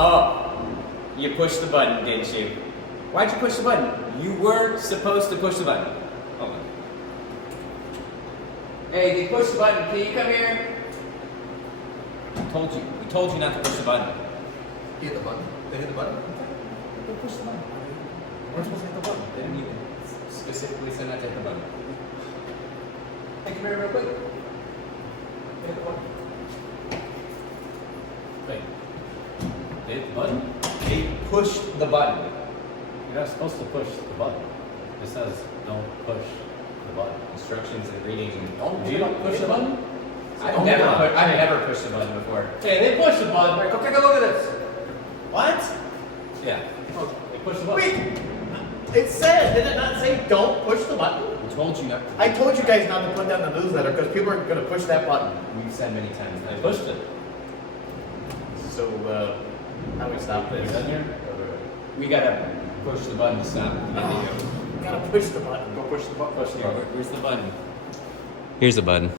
Oh, you pushed the button, didn't you? Why'd you push the button? You weren't supposed to push the button. Hold on. Hey, they pushed the button. Can you come here? I told you. We told you not to push the button. Hit the button. They hit the button. They pushed the button. We're supposed to hit the button. They didn't even specifically say not to hit the button. Hey, come here real quick. Hit the button. Wait. They hit the button? They pushed the button. You're not supposed to push the button. It says don't push the button. Instructions and readings and Don't do you push the button? I've never pushed the button before. Okay, they pushed the button. Right, go take a look at this. What? Yeah. Oh, they pushed the button. Wait. It said, did it not say don't push the button? We told you not to. I told you guys not to put that in the newsletter because people are going to push that button. We've said many times. They pushed it. So, how do we stop Is this? that here? We gotta push the button to stop the video. Gotta push the button. Go push the button. Push the button. Where's the button? Here's the button.